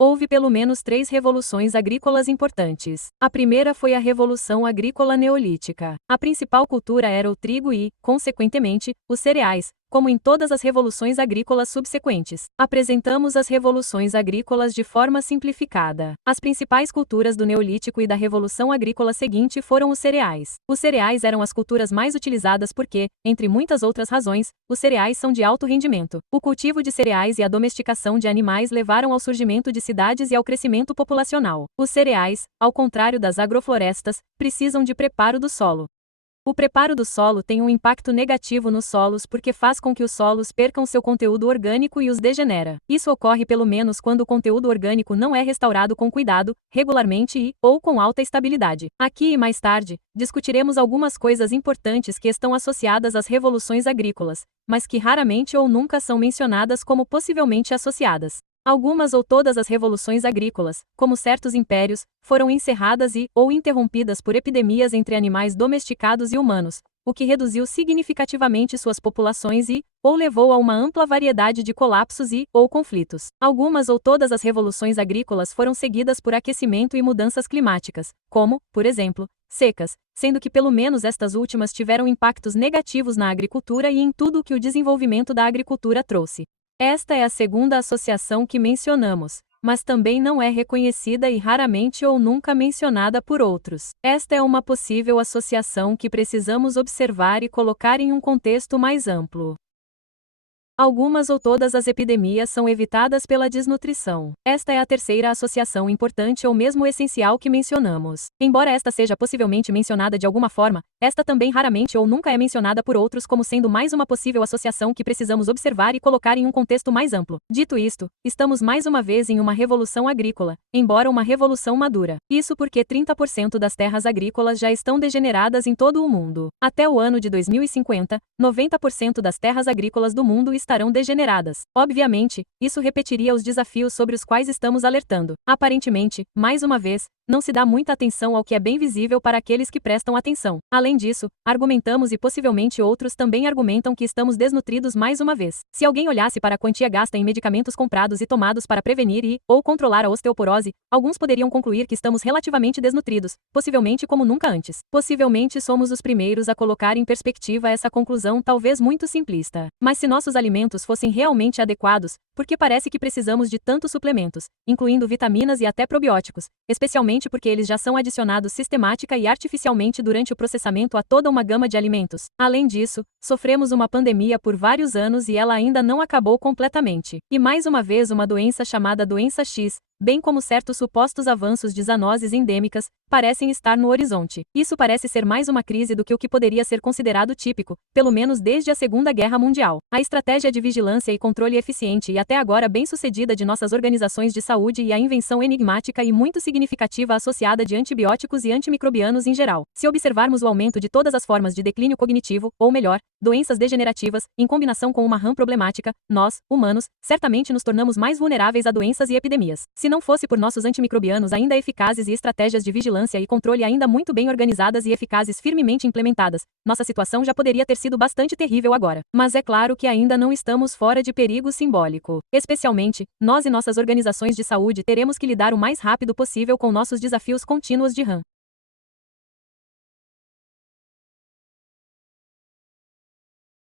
Houve pelo menos 3 revoluções agrícolas importantes. A primeira foi a Revolução Agrícola Neolítica. A principal cultura era o trigo e, consequentemente, os cereais, como em todas as revoluções agrícolas subsequentes. Apresentamos as revoluções agrícolas de forma simplificada. As principais culturas do Neolítico e da Revolução Agrícola seguinte foram os cereais. Os cereais eram as culturas mais utilizadas porque, entre muitas outras razões, os cereais são de alto rendimento. O cultivo de cereais e a domesticação de animais levaram ao surgimento de cidades e ao crescimento populacional. Os cereais, ao contrário das agroflorestas, precisam de preparo do solo. O preparo do solo tem um impacto negativo nos solos porque faz com que os solos percam seu conteúdo orgânico e os degenera. Isso ocorre pelo menos quando o conteúdo orgânico não é restaurado com cuidado, regularmente ou com alta estabilidade. Aqui e mais tarde, discutiremos algumas coisas importantes que estão associadas às revoluções agrícolas, mas que raramente ou nunca são mencionadas como possivelmente associadas. Algumas ou todas as revoluções agrícolas, como certos impérios, foram encerradas ou interrompidas por epidemias entre animais domesticados e humanos, o que reduziu significativamente suas populações ou levou a uma ampla variedade de colapsos ou conflitos. Algumas ou todas as revoluções agrícolas foram seguidas por aquecimento e mudanças climáticas, como, por exemplo, secas, sendo que pelo menos estas últimas tiveram impactos negativos na agricultura e em tudo o que o desenvolvimento da agricultura trouxe. Esta é a segunda associação que mencionamos, mas também não é reconhecida e raramente ou nunca mencionada por outros. Esta é uma possível associação que precisamos observar e colocar em um contexto mais amplo. Algumas ou todas as epidemias são evitadas pela desnutrição. Esta é a terceira associação importante ou mesmo essencial que mencionamos. Embora esta seja possivelmente mencionada de alguma forma, esta também raramente ou nunca é mencionada por outros como sendo mais uma possível associação que precisamos observar e colocar em um contexto mais amplo. Dito isto, estamos mais uma vez em uma revolução agrícola, embora uma revolução madura. Isso porque 30% das terras agrícolas já estão degeneradas em todo o mundo. Até o ano de 2050, 90% das terras agrícolas do mundo estarão degeneradas. Obviamente, isso repetiria os desafios sobre os quais estamos alertando. Aparentemente, mais uma vez, não se dá muita atenção ao que é bem visível para aqueles que prestam atenção. Além disso, argumentamos e possivelmente outros também argumentam que estamos desnutridos mais uma vez. Se alguém olhasse para a quantia gasta em medicamentos comprados e tomados para prevenir ou controlar a osteoporose, alguns poderiam concluir que estamos relativamente desnutridos, possivelmente como nunca antes. Possivelmente somos os primeiros a colocar em perspectiva essa conclusão talvez muito simplista. Mas se nossos alimentos fossem realmente adequados, por que parece que precisamos de tantos suplementos, incluindo vitaminas e até probióticos, especialmente porque eles já são adicionados sistemática e artificialmente durante o processamento a toda uma gama de alimentos. Além disso, sofremos uma pandemia por vários anos e ela ainda não acabou completamente. E mais uma vez uma doença chamada doença X, bem como certos supostos avanços de zoonoses endêmicas, parecem estar no horizonte. Isso parece ser mais uma crise do que o que poderia ser considerado típico, pelo menos desde a Segunda Guerra Mundial. A estratégia de vigilância e controle eficiente e até agora bem-sucedida de nossas organizações de saúde e a invenção enigmática e muito significativa associada de antibióticos e antimicrobianos em geral. Se observarmos o aumento de todas as formas de declínio cognitivo, ou melhor, doenças degenerativas, em combinação com uma RAM problemática, nós, humanos, certamente nos tornamos mais vulneráveis a doenças e epidemias. Se não fosse por nossos antimicrobianos ainda eficazes e estratégias de vigilância e controle ainda muito bem organizadas e eficazes firmemente implementadas, nossa situação já poderia ter sido bastante terrível agora. Mas é claro que ainda não estamos fora de perigo simbólico. Especialmente, nós e nossas organizações de saúde teremos que lidar o mais rápido possível com nossos desafios contínuos de RAM.